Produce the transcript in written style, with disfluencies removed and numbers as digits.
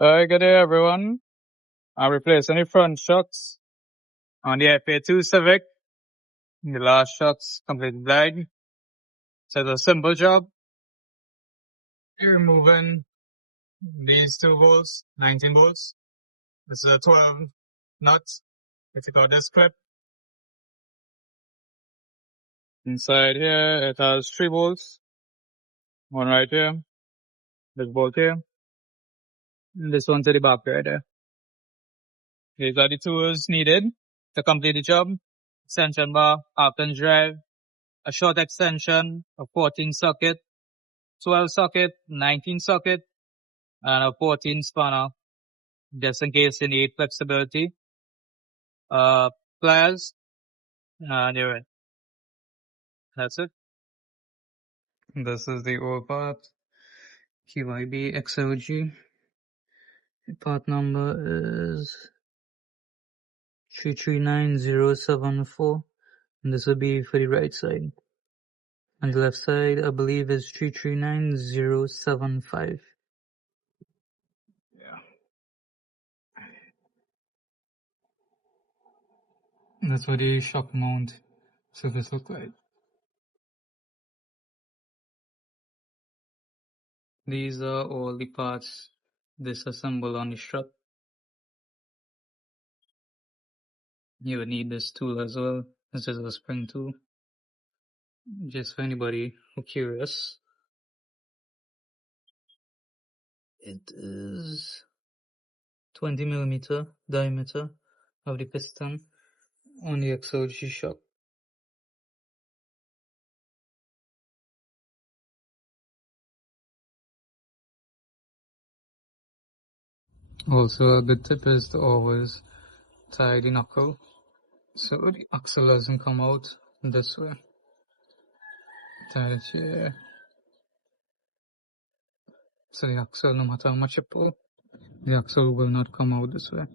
Good day, everyone. I'm replacing the front shocks on the FA2 Civic. The last shocks completely black. So it's a simple job. You're removing these 2 bolts, 19 bolts. This is a 12 nut. If you got this clip. Inside here, it has 3 bolts. One right here. This bolt here. And this one to the back right there. These are the tools needed to complete the job. Extension bar, Harkins drive, a short extension, a 14 socket, 12 socket, 19 socket, and a 14 spanner, just in case you need flexibility. Pliers, and you're in. That's it. This is the old part. QIB XOG. Part number is 339074. And this will be for the right side. On the left side, I believe is 339075. Yeah. That's what the shock mount surface look like. These are all the parts disassembled on the strut. You would need this tool as well. This is a spring tool. Just for anybody who curious. It is 20mm diameter of the piston on the XOG shock. Also, a good tip is to always tie the knuckle so the axle doesn't come out this way. Tie it here. So the axle, no matter how much you pull, the axle will not come out this way.